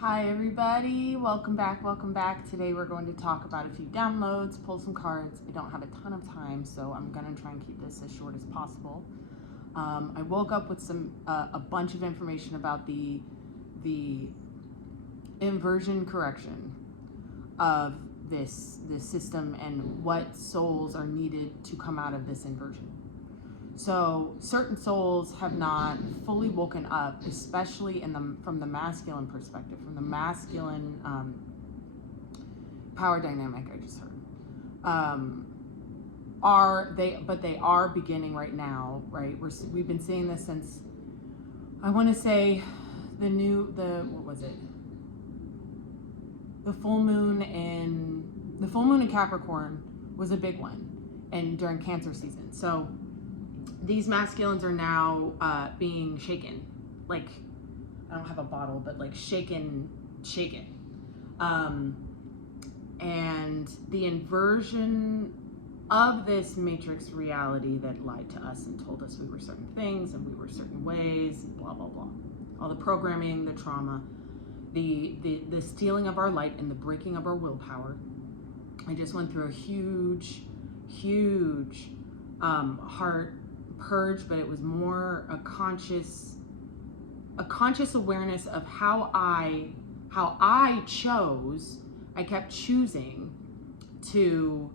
Hi everybody, welcome back. Today we're going to talk about a few downloads, pull some cards. I don't have a ton of time, so I'm gonna try and keep this as short as possible. I woke up with a bunch of information about the inversion correction of this system and what souls are needed to come out of this inversion. So certain souls have not fully woken up, especially from the masculine perspective, from the masculine power dynamic I just heard. They are beginning right now, right? We've been seeing this since, I want to say, the full moon in Capricorn was a big one, and during Cancer season. So these masculines are now being shaken, like, I don't have a bottle, but like shaken. And the inversion of this matrix reality that lied to us and told us we were certain things and we were certain ways, blah, blah, blah. All the programming, the trauma, the stealing of our light and the breaking of our willpower. I just went through a huge heart purge, but it was more a conscious awareness of how I kept choosing to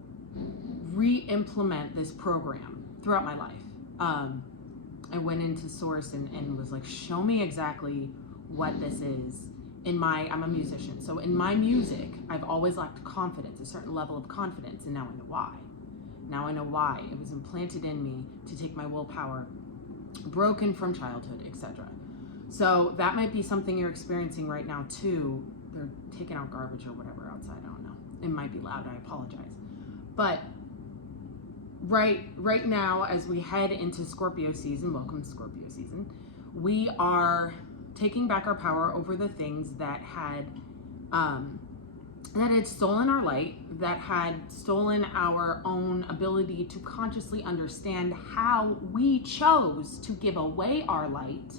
re-implement this program throughout my life. I went into Source and was like, show me exactly what this is. I'm a musician, so in my music, I've always lacked confidence, a certain level of confidence, and now I know why. Now I know why. It was implanted in me to take my willpower, broken from childhood, etc. So that might be something you're experiencing right now too. They're taking out garbage or whatever outside, I don't know. It might be loud, I apologize. But right now, as we head into Scorpio season, welcome to Scorpio season, we are taking back our power over the things that had stolen our light, that had stolen our own ability to consciously understand how we chose to give away our light,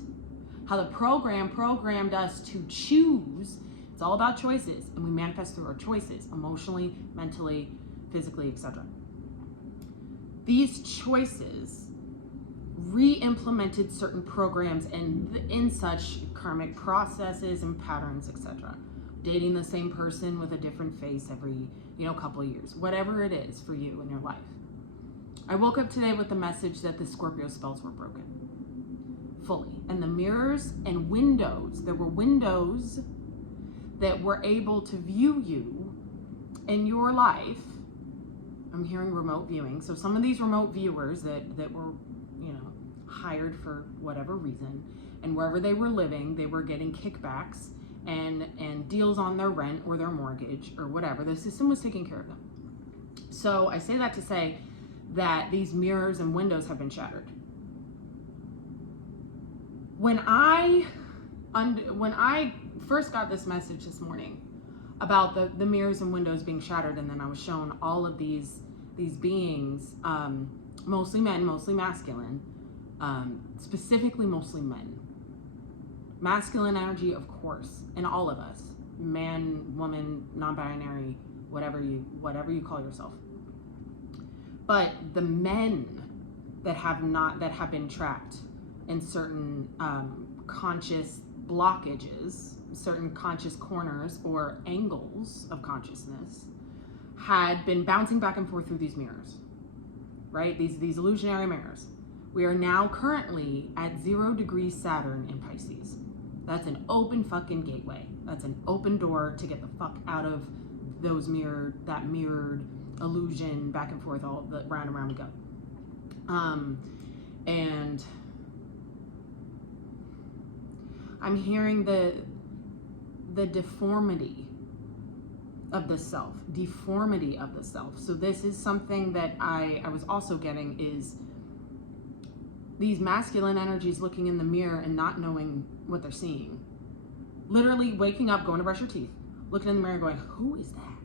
how the program programmed us to choose. It's all about choices, and we manifest through our choices, emotionally, mentally, physically, etc. These choices re-implemented certain programs and in such karmic processes and patterns, etc. Dating the same person with a different face every, couple of years, whatever it is for you in your life. I woke up today with the message that the Scorpio spells were broken fully, and the mirrors and windows, there were windows that were able to view you in your life. I'm hearing remote viewing. So some of these remote viewers that were, hired for whatever reason, and wherever they were living, they were getting kickbacks and deals on their rent or their mortgage or whatever. The system was taking care of them. So I say that to say that these mirrors and windows have been shattered. When I first got this message this morning about the mirrors and windows being shattered, and then I was shown all of these beings, mostly men, mostly masculine, specifically mostly men. Masculine energy, of course, in all of us, man, woman, non-binary, whatever you call yourself. But the men that have been trapped in certain conscious blockages, certain conscious corners or angles of consciousness, had been bouncing back and forth through these mirrors, right? These illusionary mirrors. We are now currently at 0 degrees Saturn in Pisces. That's an open fucking gateway. That's an open door to get the fuck out of that mirrored illusion, back and forth, all the round and round we go. And I'm hearing the deformity of the self. So this is something that I was also getting, is these masculine energies looking in the mirror and not knowing what they're seeing. Literally waking up, going to brush your teeth, looking in the mirror going, who is that?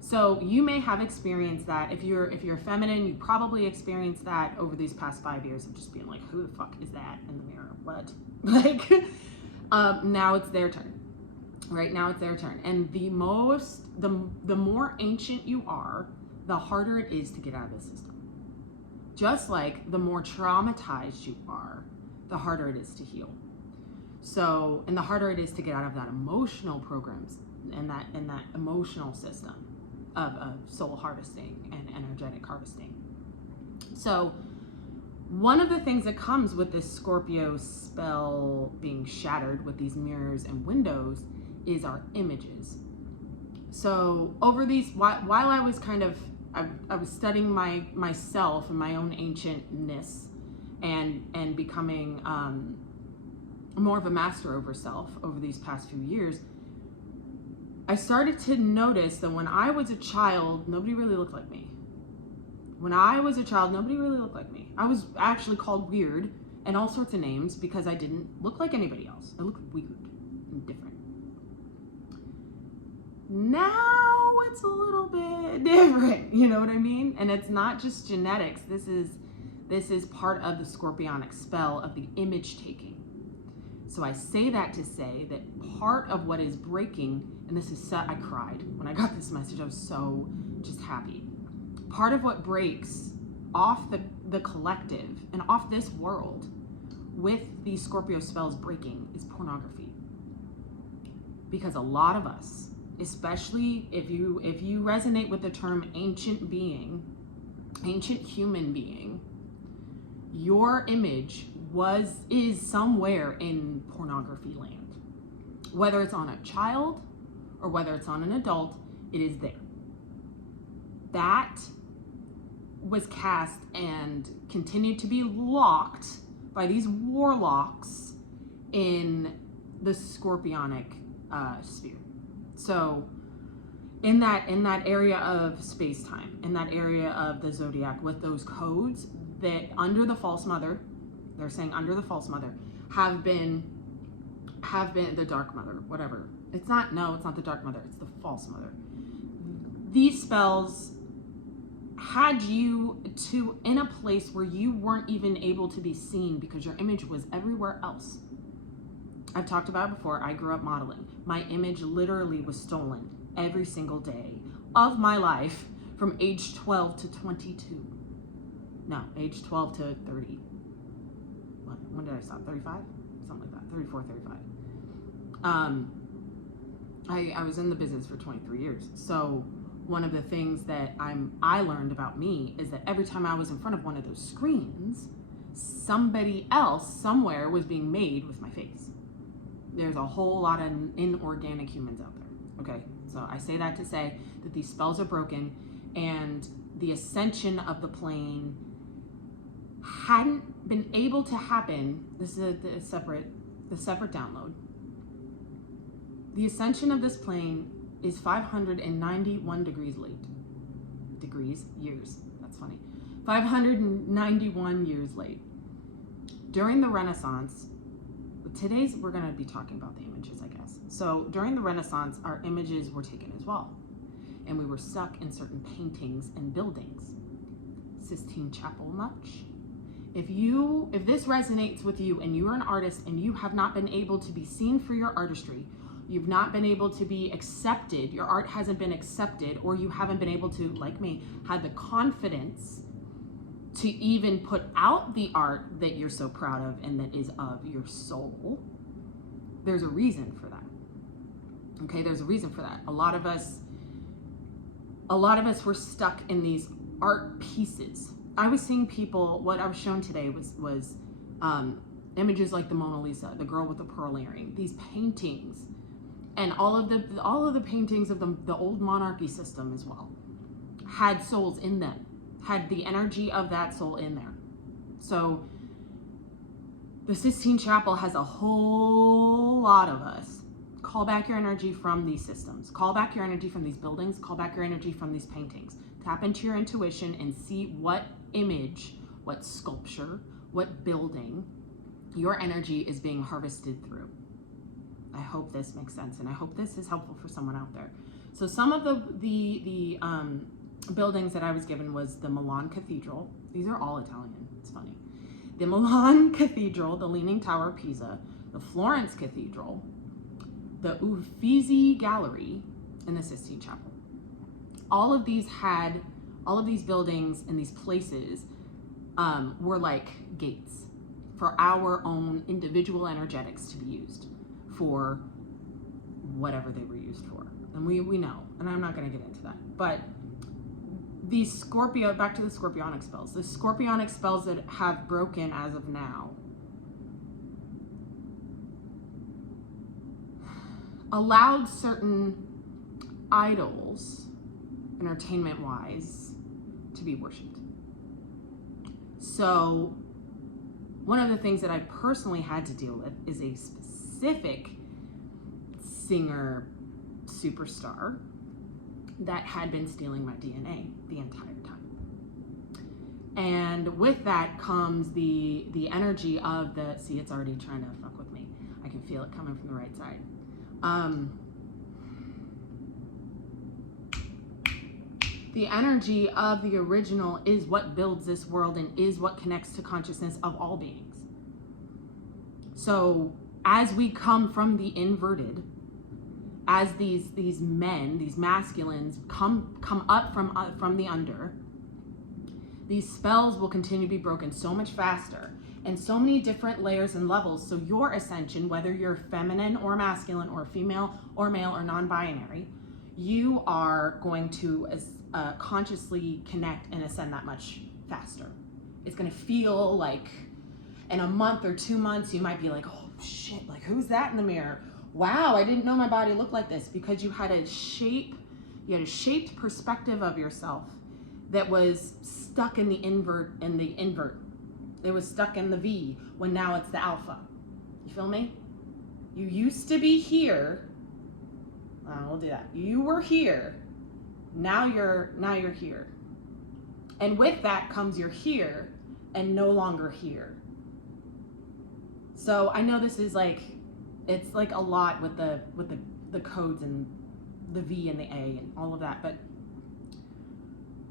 So you may have experienced that. If you're feminine, you probably experienced that over these past 5 years of just being like, who the fuck is that in the mirror? What? Like, now it's their turn. Right now it's their turn. And the more ancient you are, the harder it is to get out of the system. Just like the more traumatized you are, the harder it is to heal. So, and the harder it is to get out of that emotional programs and that emotional system of soul harvesting and energetic harvesting. So, one of the things that comes with this Scorpio spell being shattered with these mirrors and windows is our images. So over these, while I was I was studying myself and my own ancientness and becoming more of a master over self over these past few years, I started to notice that when I was a child, nobody really looked like me. When I was a child, nobody really looked like me. I was actually called weird and all sorts of names because I didn't look like anybody else. I looked weird and different. Now it's a little bit different, you know what I mean? And it's not just genetics. This is part of the scorpionic spell of the image taking. So I say that to say that part of what is breaking, and this is, I cried when I got this message. I was so just happy. Part of what breaks off the collective and off this world with these Scorpio spells breaking is pornography. Because a lot of us, especially if you resonate with the term ancient being, ancient human being, your image is somewhere in pornography land. Whether it's on a child or whether it's on an adult, it is there. That was cast and continued to be locked by these warlocks in the scorpionic sphere. So in that area of space-time, in that area of the zodiac, with those codes that under the false mother, they're saying under the false mother, have been the dark mother, whatever. It's not the dark mother, it's the false mother. These spells had you in a place where you weren't even able to be seen because your image was everywhere else. I've talked about it before. I grew up modeling. My image literally was stolen every single day of my life from age 12 to 22. No, age 12 to 30. When did I stop? 35? Something like that. 34, 35. I was in the business for 23 years. So one of the things that I learned about me is that every time I was in front of one of those screens, somebody else somewhere was being made with my face. There's a whole lot of inorganic humans out there. Okay, so I say that to say that these spells are broken and the ascension of the plane hadn't been able to happen. This is the separate download. The ascension of this plane is 591 degrees late. Years. That's funny. 591 years late. During the Renaissance, we're going to be talking about the images, I guess. So during the Renaissance, our images were taken as well. And we were stuck in certain paintings and buildings. Sistine Chapel much? If this resonates with you and you're an artist and you have not been able to be seen for your artistry, you've not been able to be accepted, your art hasn't been accepted, or you haven't been able to, like me, have the confidence to even put out the art that you're so proud of and that is of your soul, there's a reason for that. Okay, there's a reason for that. A lot of us were stuck in these art pieces. I was seeing people, what I was shown today was images like the Mona Lisa, the girl with the pearl earring, these paintings, and all of the paintings of the old monarchy system as well had souls in them, had the energy of that soul in there. So the Sistine Chapel has a whole lot of us. Call back your energy from these systems. Call back your energy from these buildings. Call back your energy from these paintings. Tap into your intuition and see what image, what sculpture, what building your energy is being harvested through. I hope this makes sense, and I hope this is helpful for someone out there. So some of the buildings that I was given was the Milan Cathedral. These are all Italian. It's funny. The Milan Cathedral, the Leaning Tower of Pisa, the Florence Cathedral, Uffizi Gallery in the Sistine Chapel. All of these buildings and these places were like gates for our own individual energetics to be used for whatever they were used for. And we know, and I'm not going to get into that. But these Scorpio, back to the Scorpionic spells, the Scorpionic spells that have broken as of now allowed certain idols, entertainment-wise, to be worshipped. So one of the things that I personally had to deal with is a specific singer superstar that had been stealing my DNA the entire time. And with that comes the energy of the, see, it's already trying to fuck with me. I can feel it coming from the right side. The energy of the original is what builds this world and is what connects to consciousness of all beings. So as we come from the inverted, as these men, these masculines come up from the under, these spells will continue to be broken so much faster and so many different layers and levels. So your ascension, whether you're feminine or masculine or female or male or non-binary, you are going to consciously connect and ascend that much faster. It's going to feel like in a month or 2 months, you might be like, oh shit, like who's that in the mirror? Wow, I didn't know my body looked like this, because you had a shaped perspective of yourself that was stuck in the invert. It was stuck in the V when now it's the alpha. You feel me? You used to be here. We'll do that. You were here. Now you're here. And with that comes you're here and no longer here. So I know this is like, it's like a lot with the codes and the V and the A and all of that, but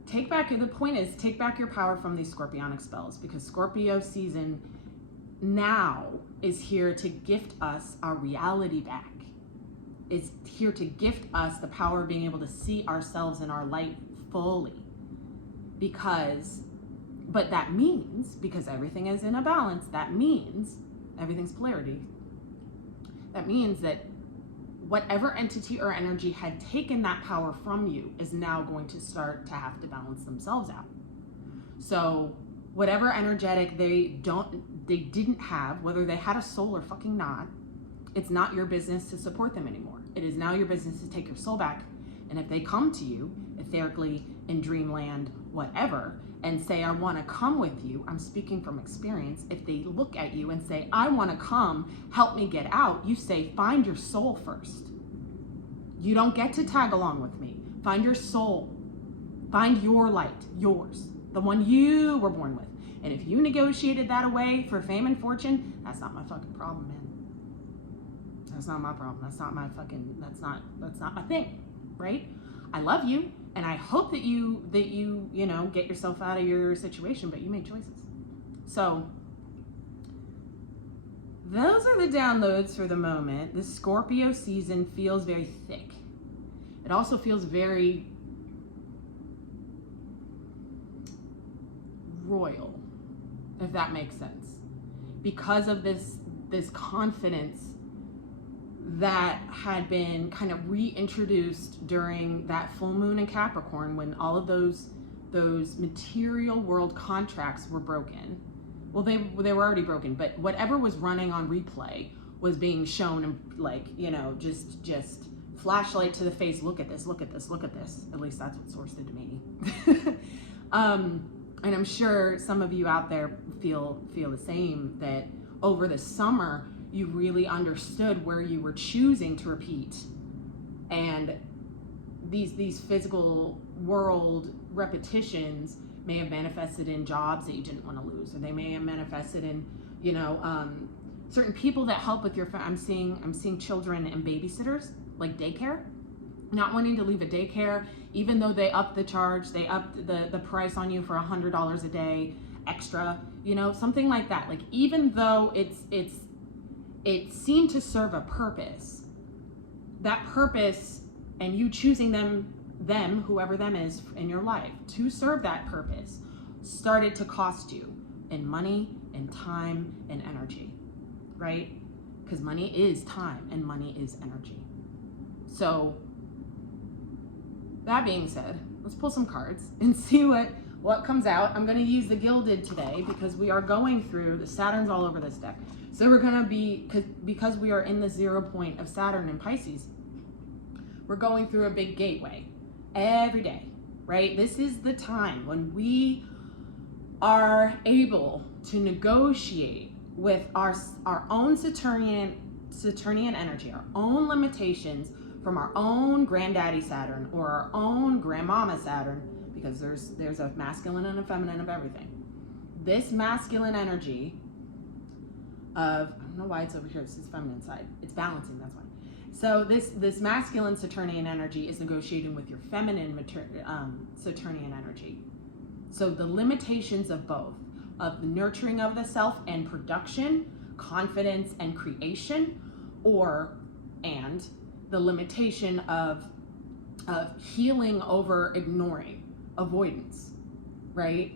the point is, take back your power from these Scorpionic spells, because Scorpio season now is here to gift us our reality back. It's here to gift us the power of being able to see ourselves in our light fully. But that means, because everything is in a balance, that means everything's polarity. That means that whatever entity or energy had taken that power from you is now going to start to have to balance themselves out. So whatever energetic they didn't have, whether they had a soul or fucking not, it's not your business to support them anymore. It is now your business to take your soul back. And if they come to you etherically in dreamland, whatever, and say, I want to come with you, I'm speaking from experience. If they look at you and say, I want to come, help me get out, you say, find your soul first. You don't get to tag along with me. Find your soul. Find your light, yours, the one you were born with. And if you negotiated that away for fame and fortune, that's not my fucking problem, man. That's not my problem. That's not my thing, right? I love you, and I hope that you get yourself out of your situation, but you made choices. So those are the downloads for the moment. The Scorpio season feels very thick. It also feels very royal, if that makes sense, because of this confidence that had been kind of reintroduced during that full moon in Capricorn, when all of those material world contracts were broken. Well, they were already broken, but whatever was running on replay was being shown, and just flashlight to the face. Look at this. Look at this. Look at this. At least that's what Source did to me. And I'm sure some of you out there feel the same, that over the summer you really understood where you were choosing to repeat, and these physical world repetitions may have manifested in jobs that you didn't want to lose, or they may have manifested in certain people that help with your I'm seeing children and babysitters, like daycare, not wanting to leave a daycare even though they upped the charge, they upped the price on you for $100 a day extra, something like that. Like, even though it seemed to serve a purpose, that purpose and you choosing them, whoever them is in your life, to serve that purpose started to cost you in money and time and energy, right? Because money is time and money is energy. So that being said, let's pull some cards and see what comes out. I'm going to use the Gilded today because we are going through, the Saturn's all over this deck. So we're going to be, because we are in the 0 point of Saturn in Pisces, we're going through a big gateway every day, right? This is the time when we are able to negotiate with our own Saturnian energy, our own limitations from our own granddaddy Saturn or our own grandmama Saturn, because there's a masculine and a feminine of everything. This masculine energy of, I don't know why it's over here, this is feminine side. It's balancing, that's why. So this masculine Saturnian energy is negotiating with your feminine Saturnian energy. So the limitations of both, of the nurturing of the self and production, confidence and creation, and the limitation of healing over ignoring, avoidance, right?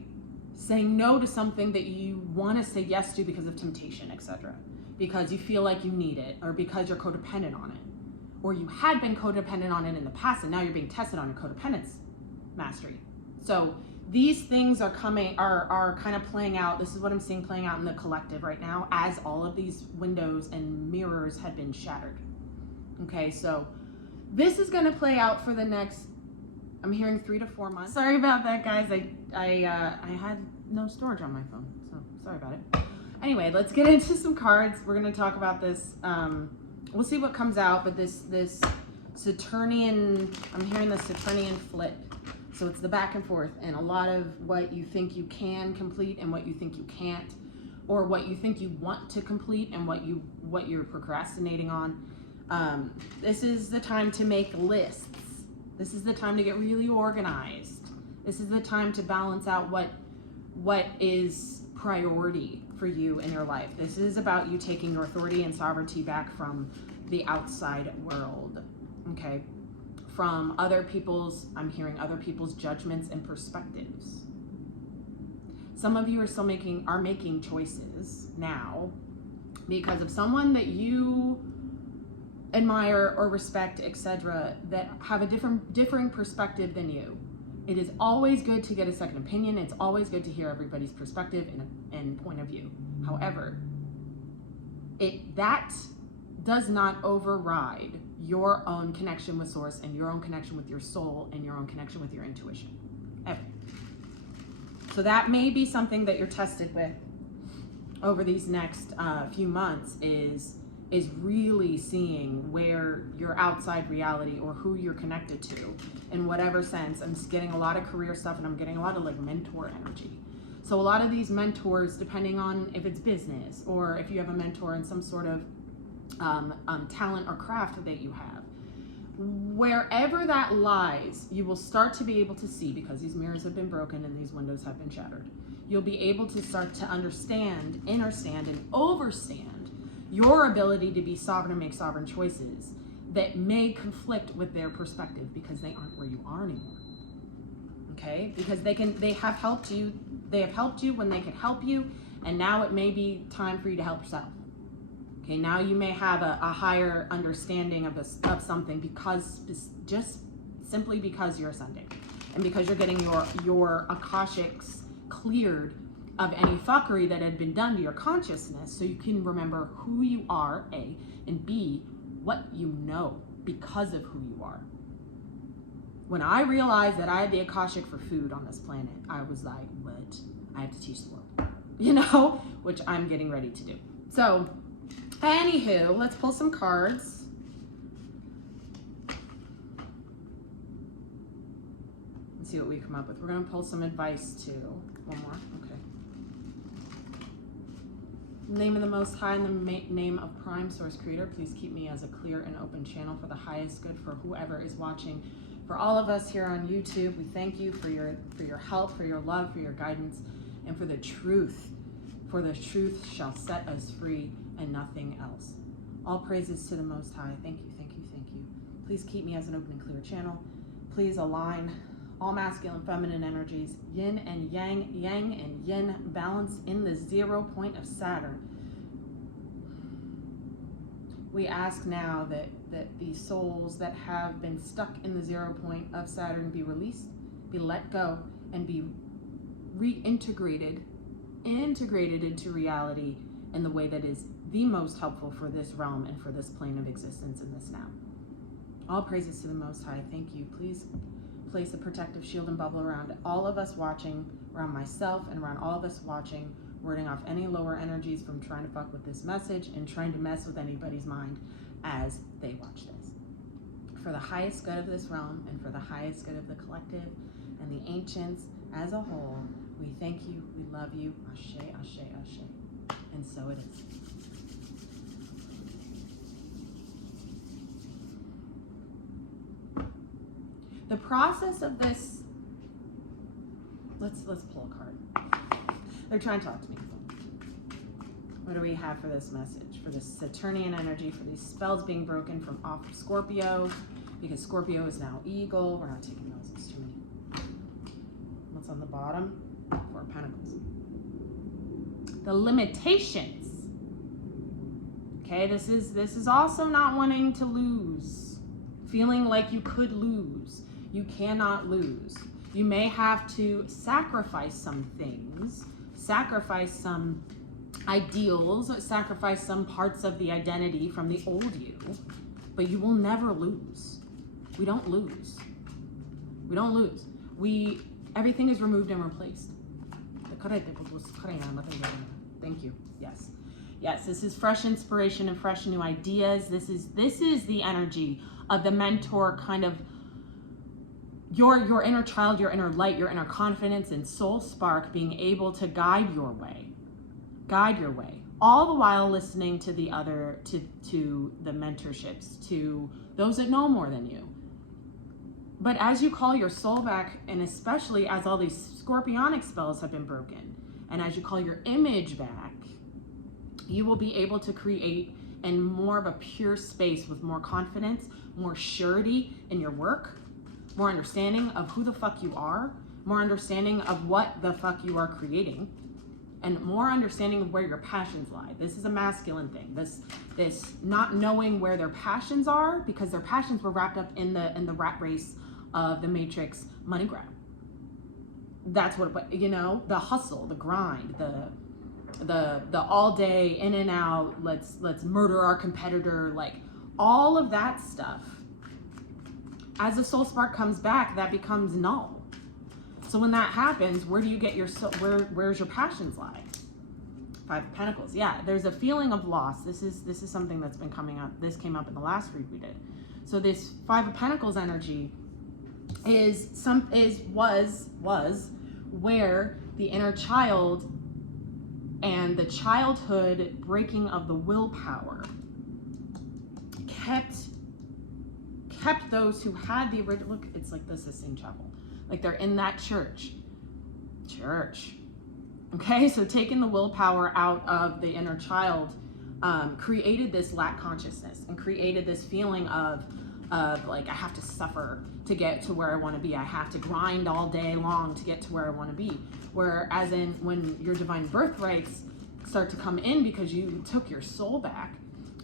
Saying no to something that you want to say yes to because of temptation, etc. Because you feel like you need it, or because you're codependent on it, or you had been codependent on it in the past and now you're being tested on your codependence mastery. So these things are kind of playing out. This is what I'm seeing playing out in the collective right now as all of these windows and mirrors had been shattered. Okay, so this is going to play out for the next, I'm hearing 3 to 4 months. Sorry about that, guys. I had no storage on my phone, so sorry about it. Anyway, let's get into some cards. We're going to talk about this. We'll see what comes out, but this Saturnian, I'm hearing the Saturnian flip. So it's the back and forth, and a lot of what you think you can complete and what you think you can't, or what you think you want to complete and what you're procrastinating on. This is the time to make lists. This is the time to get really organized. This is the time to balance out what is priority for you in your life. This is about you taking your authority and sovereignty back from the outside world, okay? From other people's, I'm hearing other people's judgments and perspectives. Some of you are still making choices now because of someone that you admire or respect, etc., that have a differing perspective than you. It is always good to get a second opinion. It's always good to hear everybody's perspective and point of view. However, that does not override your own connection with source and your own connection with your soul and your own connection with your intuition, ever. So that may be something that you're tested with over these next few months, is really seeing where your outside reality or who you're connected to in whatever sense. I'm just getting a lot of career stuff, and I'm getting a lot of like mentor energy. So a lot of these mentors, depending on if it's business or if you have a mentor in some sort of talent or craft that you have, wherever that lies, you will start to be able to see, because these mirrors have been broken and these windows have been shattered. You'll be able to start to understand, understand, and overstand your ability to be sovereign and make sovereign choices that may conflict with their perspective because they aren't where you are anymore. Okay? Because they have helped you when they could help you, and now it may be time for you to help yourself. Okay, now you may have a higher understanding of something just simply because you're ascending and because you're getting your Akashics cleared of any fuckery that had been done to your consciousness, so you can remember who you are, A, and B, what you know because of who you are. When I realized that I had the Akashic for food on this planet, I was like, what? I have to teach the world, which I'm getting ready to do. So, anywho, let's pull some cards. Let's see what we come up with. We're going to pull some advice too. One more. Okay. Name of the Most High and the name of Prime Source Creator, please keep me as a clear and open channel for the highest good for whoever is watching. For all of us here on YouTube, we thank you for your help, for your love, for your guidance, and for the truth. For the truth shall set us free and nothing else. All praises to the Most High. Thank you, thank you, thank you. Please keep me as an open and clear channel. Please align all masculine, feminine energies, yin and yang, yang and yin balance in the 0 point of Saturn. We ask now that the souls that have been stuck in the 0 point of Saturn be released, be let go, and be reintegrated, integrated into reality in the way that is the most helpful for this realm and for this plane of existence in this now. All praises to the Most High. Thank you. Please place a protective shield and bubble around all of us watching, around myself and around all of us watching, warding off any lower energies from trying to fuck with this message and trying to mess with anybody's mind as they watch this. For the highest good of this realm and for the highest good of the collective and the ancients as a whole, we thank you, we love you, ashe, ashe, ashe. And so it is. The process of this, let's pull a card. They're trying to talk to me. What do we have for this message? For this Saturnian energy, for these spells being broken from off of Scorpio, because Scorpio is now Eagle. We're not taking those, it's too many. What's on the bottom? 4 of Pentacles. The limitations. Okay, this is also not wanting to lose. Feeling like you could lose. You cannot lose. You may have to sacrifice some things, sacrifice some ideals, sacrifice some parts of the identity from the old you, but you will never lose. We don't lose. We don't lose. Everything is removed and replaced. Thank you. Yes. Yes, this is fresh inspiration and fresh new ideas. This is the energy of the mentor, kind of your inner child, your inner light, your inner confidence and soul spark being able to guide your way, all the while listening to the other, to the mentorships, to those that know more than you. But as you call your soul back, and especially as all these scorpionic spells have been broken, and as you call your image back, you will be able to create in more of a pure space with more confidence, more surety in your work, more understanding of who the fuck you are, more understanding of what the fuck you are creating, and more understanding of where your passions lie. This is a masculine thing. This not knowing where their passions are, because their passions were wrapped up in the rat race of the matrix money grab. That's what, you know, the hustle, the grind, the all day in and out, let's murder our competitor, like all of that stuff. As the soul spark comes back, that becomes null. So when that happens, where do you get your soul? Where's your passions lie? 5 of Pentacles. Yeah, there's a feeling of loss. This is something that's been coming up. This came up in the last read we did. So this 5 of Pentacles energy was where the inner child and the childhood breaking of the willpower kept those who had the original, look, it's like the Sistine Chapel. Like they're in that church. Okay, so taking the willpower out of the inner child created this lack consciousness and created this feeling of like, I have to suffer to get to where I want to be. I have to grind all day long to get to where I want to be. Whereas in when your divine birthrights start to come in because you took your soul back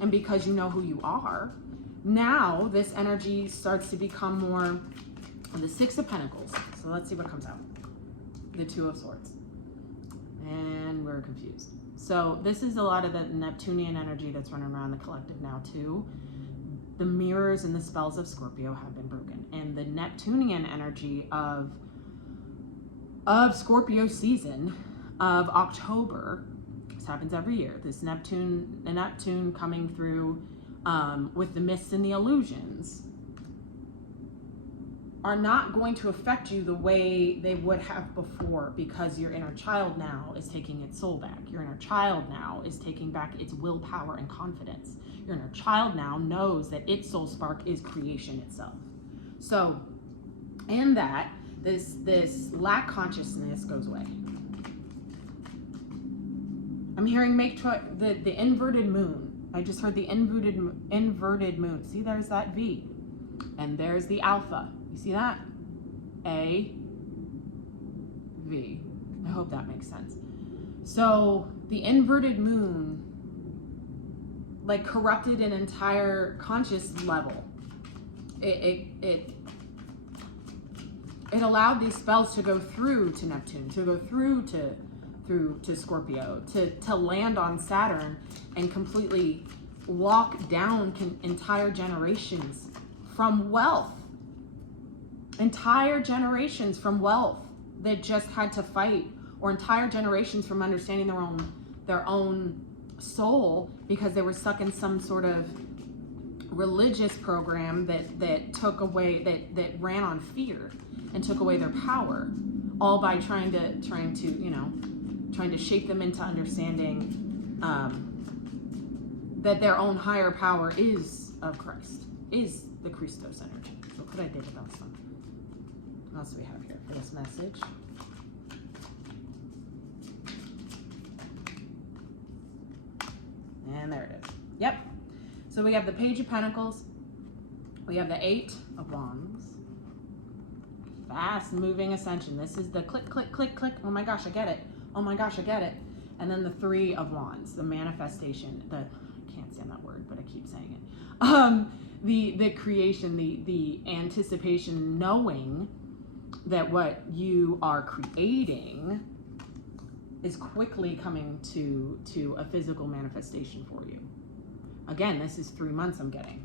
and because you know who you are, now this energy starts to become more the 6 of Pentacles. So let's see what comes out. The 2 of Swords. And we're confused. So this is a lot of the Neptunian energy that's running around the collective now too. The mirrors and the spells of Scorpio have been broken. And the Neptunian energy of Scorpio season of October, this happens every year, the Neptune coming through with the mists and the illusions, are not going to affect you the way they would have before, because your inner child now is taking its soul back. Your inner child now is taking back its willpower and confidence. Your inner child now knows that its soul spark is creation itself. So in that, this lack consciousness goes away. I'm hearing the inverted moon. I just heard the inverted moon. See, there's that V. And there's the alpha. You see that? A, V. I hope that makes sense. So the inverted moon, like, corrupted an entire conscious level. It allowed these spells to go through to Neptune, to go through to Scorpio, to land on Saturn and completely lock down entire generations from wealth. Entire generations from wealth that just had to fight, or entire generations from understanding their own soul because they were stuck in some sort of religious program that took away, that ran on fear and took away their power, all by trying to shape them into understanding that their own higher power is of Christ, is the Christos energy. So what could I do about some? What else do we have here for this message? And there it is. Yep. So we have the Page of Pentacles. We have the Eight of Wands. Fast moving ascension. This is the click, click, click, click. Oh my gosh, I get it. Oh my gosh, I get it. And then the Three of Wands, the manifestation. I can't stand that word, but I keep saying it. The creation, the anticipation, knowing that what you are creating is quickly coming to a physical manifestation for you. Again, this is 3 months I'm getting.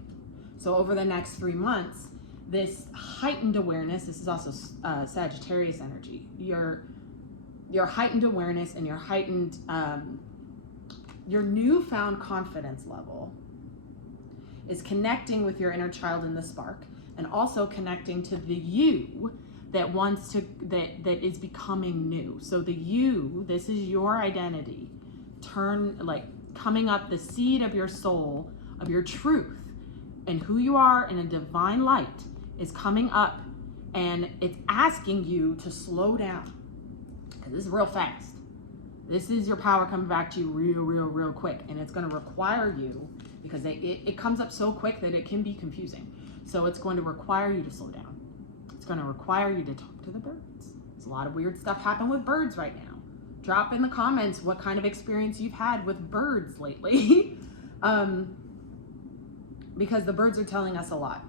So over the next 3 months, this heightened awareness, this is also Sagittarius energy, your heightened awareness and your heightened, your newfound confidence level is connecting with your inner child in the spark, and also connecting to the you that wants to, that is becoming new. So the you, this is your identity, coming up, the seed of your soul, of your truth, and who you are in a divine light is coming up, and it's asking you to slow down. Because this is real fast. This is your power coming back to you real quick, and it's going to require you, because it comes up so quick that it can be confusing. So it's going to require you to slow down. It's going to require you to talk to the birds. There's a lot of weird stuff happening with birds right now. Drop in the comments what kind of experience you've had with birds lately. Because the birds are telling us a lot.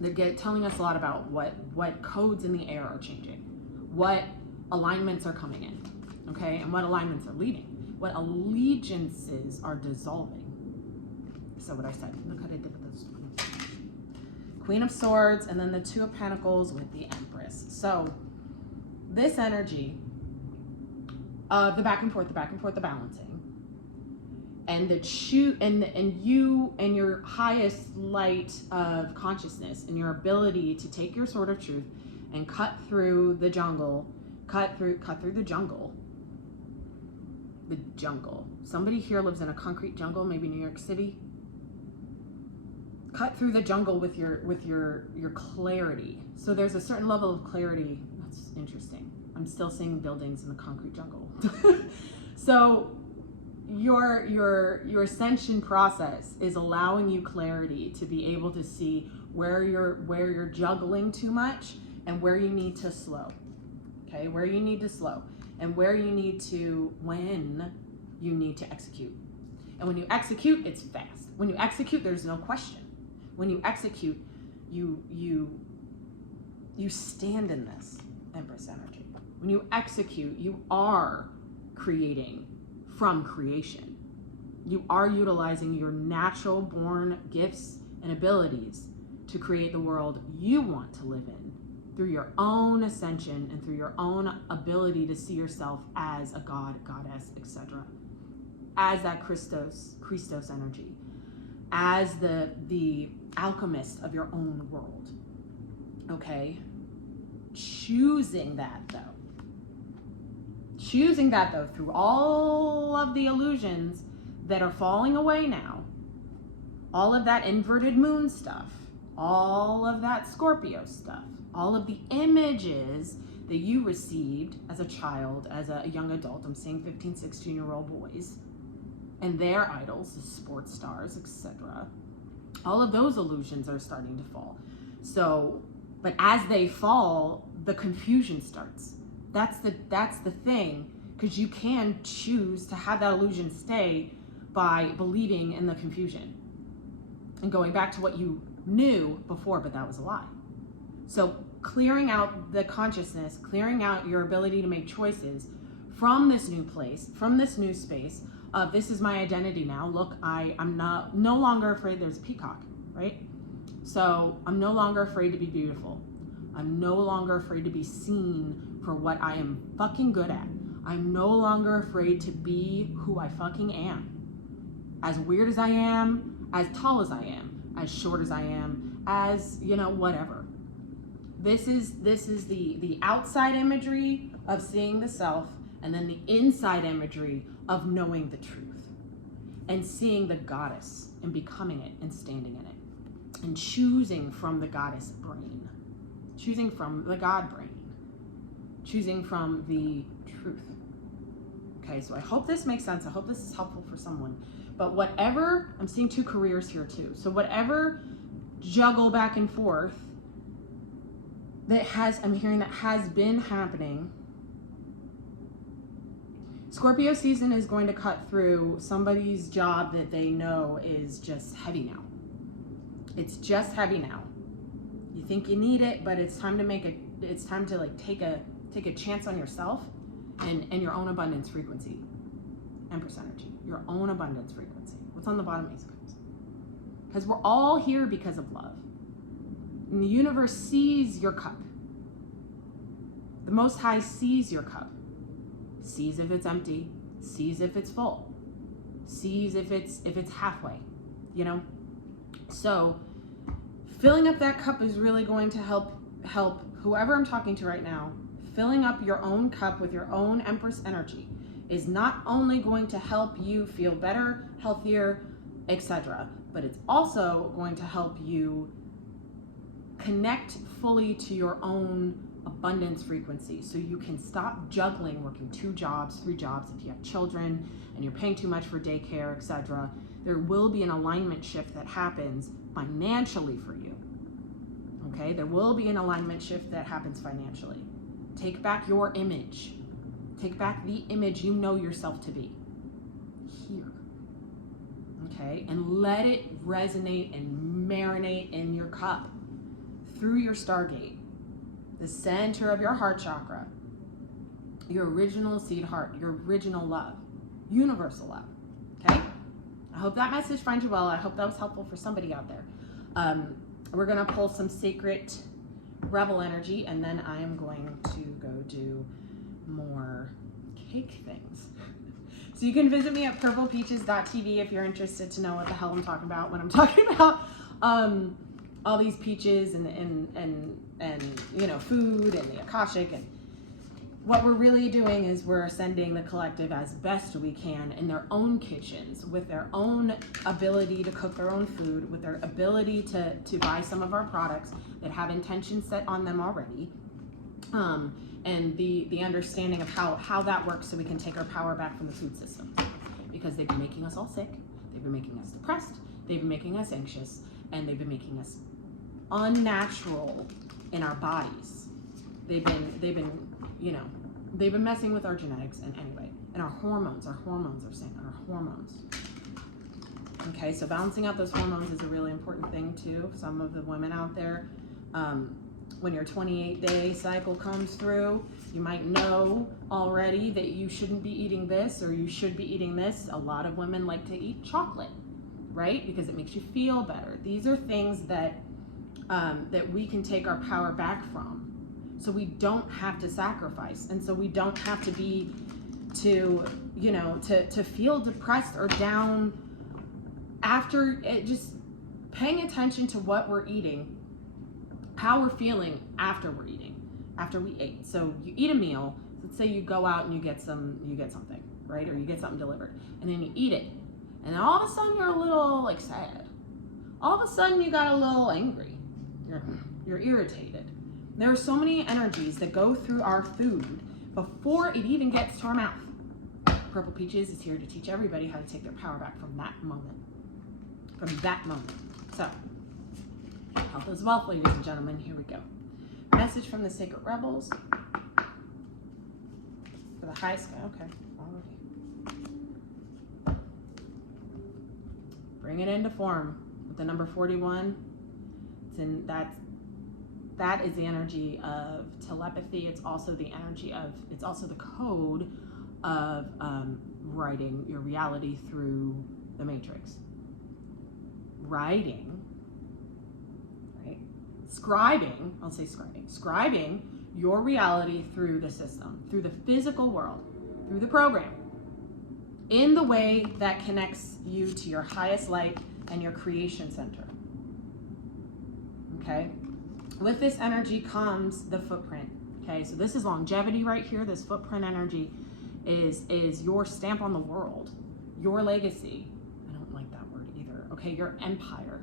They're telling us a lot about what codes in the air are changing, what alignments are coming in, okay, and what alignments are leaving, what allegiances are dissolving. So what I said, look how they did with those. Queen of Swords, and then the Two of Pentacles with the Empress. So this energy of the back and forth, the balancing, and and you and your highest light of consciousness, and your ability to take your sword of truth and cut through the jungle, cut through the jungle. The jungle. Somebody here lives in a concrete jungle, maybe New York City. Cut through the jungle with your clarity. So there's a certain level of clarity. That's interesting. I'm still seeing buildings in the concrete jungle. So your ascension process is allowing you clarity to be able to see where you're juggling too much and where you need to slow. Okay, where you need to slow, and when you need to execute. And when you execute, it's fast. When you execute, there's no question. When you execute, you stand in this Empress energy. When you execute, you are creating from creation. You are utilizing your natural born gifts and abilities to create the world you want to live in through your own ascension and through your own ability to see yourself as a god, goddess, etc. As that Christos energy, as the alchemist of your own world. Okay? Choosing that though through all of the illusions that are falling away now, all of that inverted moon stuff, all of that Scorpio stuff, all of the images that you received as a child, as a young adult. I'm seeing 15, 16-year-old boys and their idols, the sports stars, etc. All of those illusions are starting to fall. So, but as they fall, the confusion starts. That's the thing, because you can choose to have that illusion stay by believing in the confusion and going back to what you knew before, but that was a lie. So clearing out the consciousness, clearing out your ability to make choices from this new place, from this new space of this is my identity now. Look, I'm no longer afraid there's a peacock, right? So I'm no longer afraid to be beautiful. I'm no longer afraid to be seen for what I am fucking good at. I'm no longer afraid to be who I fucking am. As weird as I am, as tall as I am, as short as I am, as, whatever. This is the outside imagery of seeing the self, and then the inside imagery of knowing the truth and seeing the goddess and becoming it and standing in it and choosing from the goddess brain, choosing from the God brain, choosing from the truth. Okay, so I hope this makes sense. I hope this is helpful for someone. But whatever, I'm seeing 2 careers here too. So whatever juggle back and forth I'm hearing that has been happening, Scorpio season is going to cut through somebody's job that they know is just heavy now. It's just heavy now. You think you need it, but it's time to like take a chance on yourself and your own abundance frequency. Empress energy, your own abundance frequency. What's on the bottom of these cards? Because we're all here because of love. And the universe sees your cup. The Most High sees your cup. Sees if it's empty, sees if it's full, sees if it's halfway, So filling up that cup is really going to help whoever I'm talking to right now. Filling up your own cup with your own Empress energy is not only going to help you feel better, healthier, etc., but it's also going to help you connect fully to your own abundance frequency, so you can stop juggling working 2 jobs, 3 jobs. If you have children and you're paying too much for daycare, etc., there will be an alignment shift that happens financially for you. Okay, there will be an alignment shift that happens financially. Take back your image. Take back the image you know yourself to be here. Okay, and let it resonate and marinate in your cup through your Stargate, the center of your heart chakra, your original seed heart, your original love, universal love. Okay, I hope that message finds you well. I hope that was helpful for somebody out there. We're gonna pull some sacred rebel energy, and then I am going to go do more cake things. So you can visit me at purplepeaches.tv if you're interested to know what the hell I'm talking about when I'm talking about all these peaches and food and the Akashic. And what we're really doing is we're ascending the collective as best we can in their own kitchens, with their own ability to cook their own food, with their ability to buy some of our products that have intentions set on them already, and the understanding of how that works, so we can take our power back from the food system, because they've been making us all sick, they've been making us depressed, they've been making us anxious, and they've been making us unnatural in our bodies. They've been messing with our genetics, and anyway, and our hormones are saying, our hormones. Okay, so balancing out those hormones is a really important thing too. Some of the women out there, when your 28-day cycle comes through, you might know already that you shouldn't be eating this, or you should be eating this. A lot of women like to eat chocolate, right? Because it makes you feel better. These are things that we can take our power back from, so we don't have to sacrifice, and so we don't have to be to feel depressed or down after it. Just paying attention to what we're eating, how we're feeling after we're eating, after we ate. So you eat a meal, let's say you go out and you get something, right? Or you get something delivered, and then you eat it, and then all of a sudden you're a little like sad. All of a sudden you got a little angry. You're irritated. There are so many energies that go through our food before it even gets to our mouth. Purple Peaches is here to teach everybody how to take their power back from that moment. So Health is wealth, ladies and gentlemen. Here we go. Message from the Sacred Rebels for the high sky. Okay, all of you. Bring it into form with the number 41. It's in that is the energy of telepathy. It's also the energy of, it's also the code of writing your reality through the matrix. Writing, right? Scribing, I'll say scribing your reality through the system, through the physical world, through the program, in the way that connects you to your highest light and your creation center. Okay? With this energy comes the footprint. Okay, so this is longevity right here. This footprint energy is your stamp on the world, your legacy. I don't like that word either. Okay, your empire,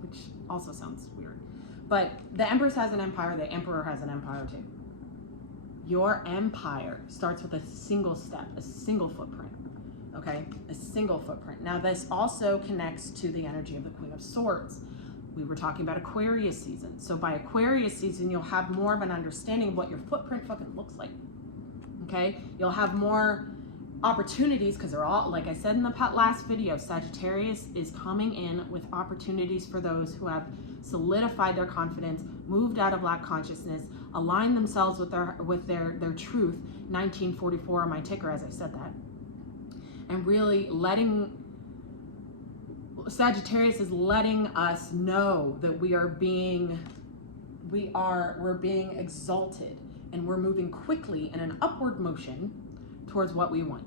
which also sounds weird. But the Empress has an empire, the Emperor has an empire too. Your empire starts with a single step, a single footprint. Okay, a single footprint. Now this also connects to the energy of the Queen of Swords. We were talking about Aquarius season. So by Aquarius season, you'll have more of an understanding of what your footprint fucking looks like. Okay? You'll have more opportunities because they're all, like I said in the last video, Sagittarius is coming in with opportunities for those who have solidified their confidence, moved out of lack consciousness, aligned themselves with their truth, 1944 on my ticker as I said that, and really letting Sagittarius is letting us know that we're being exalted and we're moving quickly in an upward motion towards what we want.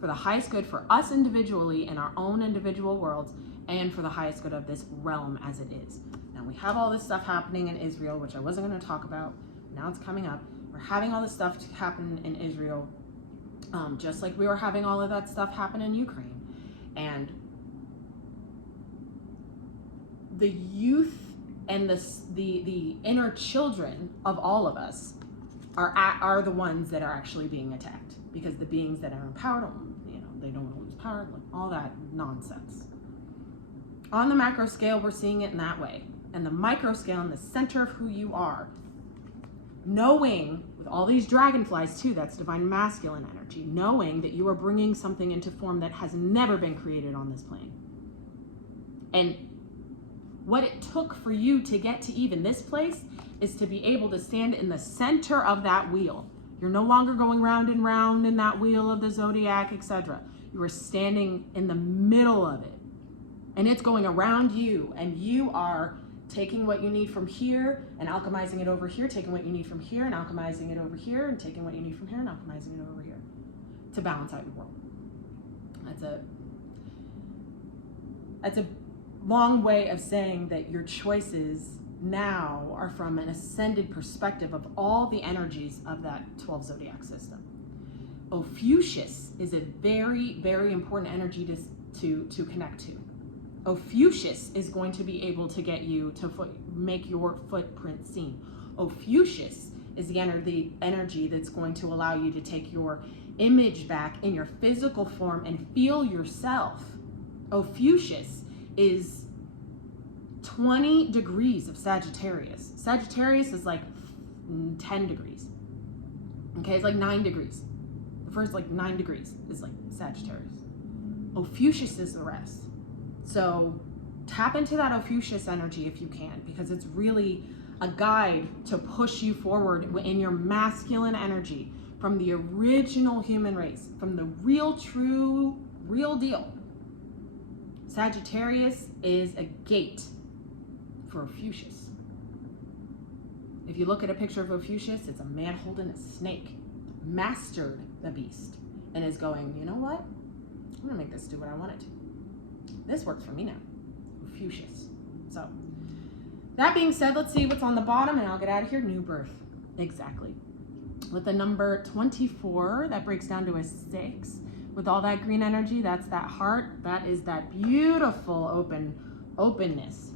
For the highest good for us individually in our own individual worlds and for the highest good of this realm as it is. Now we have all this stuff happening in Israel, which I wasn't going to talk about. Now it's coming up. We're having all this stuff happen in Israel, just like we were having all of that stuff happen in Ukraine. And the youth and the inner children of all of us are the ones that are actually being attacked, because the beings that are empowered, they don't want to lose power, like all that nonsense. On the macro scale, we're seeing it in that way. And the micro scale, in the center of who you are, knowing with all these dragonflies too, that's divine masculine energy, knowing that you are bringing something into form that has never been created on this plane. And what it took for you to get to even this place is to be able to stand in the center of that wheel. You're no longer going round and round in that wheel of the zodiac, etc. You are standing in the middle of it. And it's going around you, and you are taking what you need from here and alchemizing it over here, taking what you need from here and alchemizing it over here, and taking what you need from here and alchemizing it over here to balance out your world. That's a long way of saying that your choices now are from an ascended perspective of all the energies of that 12 zodiac system. Ophiuchus is a very, very important energy to connect to. Ophiuchus is going to be able to get you to make your footprint seen. Ophiuchus is the energy that's going to allow you to take your image back in your physical form and feel yourself. Ophiuchus is 20 degrees of Sagittarius. Sagittarius is like 10 degrees. Okay, it's like 9 degrees. The first 9 degrees is like Sagittarius. Ophiuchus is the rest. So tap into that Ophiuchus energy if you can, because it's really a guide to push you forward in your masculine energy from the original human race, from the real, true, real deal. Sagittarius is a gate for Ophiuchus. If you look at a picture of Ophiuchus, it's a man holding a snake, mastered the beast, and is going, you know what? I'm gonna make this do what I want it to. This works for me now. Ophiuchus. So, that being said, let's see what's on the bottom, and I'll get out of here. New birth. Exactly. With the number 24, that breaks down to a 6. With all that green energy, that's that heart. That is that beautiful openness.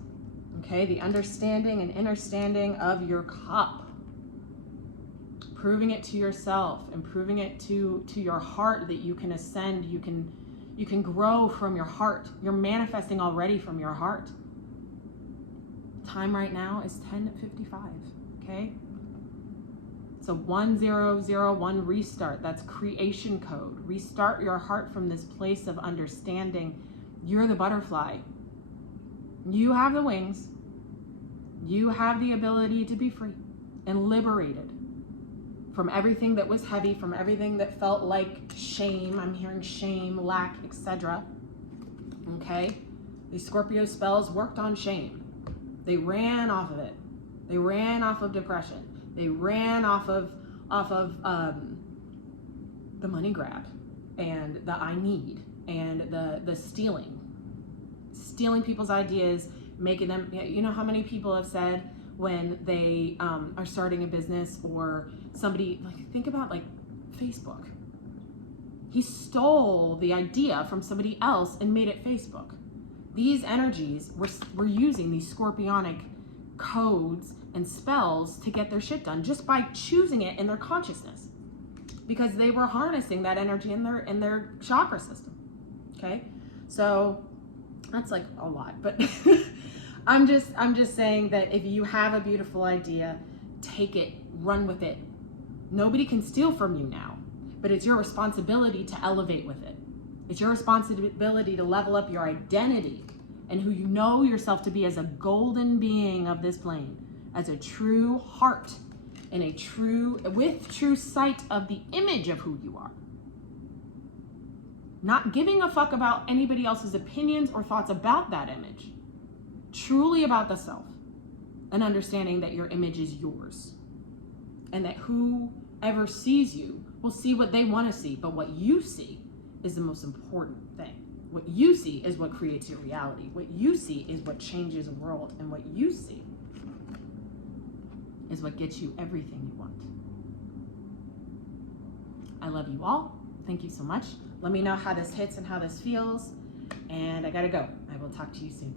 Okay, the understanding and understanding of your cup. Proving it to yourself and proving it to your heart that you can ascend, you can grow from your heart. You're manifesting already from your heart. Time right now is 10:55, okay? So 1001 restart, that's creation code. Restart your heart from this place of understanding you're the butterfly. You have the wings. You have the ability to be free and liberated from everything that was heavy, from everything that felt like shame. I'm hearing shame, lack, etc. Okay? These Scorpio spells worked on shame. They ran off of it. They ran off of depression. They ran off of the money grab and the I need and the stealing people's ideas, making them, you know how many people have said when they are starting a business or somebody, like think about like Facebook. He stole the idea from somebody else and made it Facebook. These energies were using these scorpionic codes and spells to get their shit done just by choosing it in their consciousness, because they were harnessing that energy in their chakra system. Okay, so that's like a lot, but I'm just saying that if you have a beautiful idea, take it, run with it. Nobody can steal from you now, but it's your responsibility to elevate with it. It's your responsibility to level up your identity and who you know yourself to be as a golden being of this plane, as a true heart and with true sight of the image of who you are. Not giving a fuck about anybody else's opinions or thoughts about that image. Truly about the self, and understanding that your image is yours, and that whoever sees you will see what they want to see, but what you see is the most important thing. What you see is what creates your reality. What you see is what changes the world, and what you see is what gets you everything you want. I love you all. Thank you so much. Let me know how this hits and how this feels, and I gotta go. I will talk to you soon.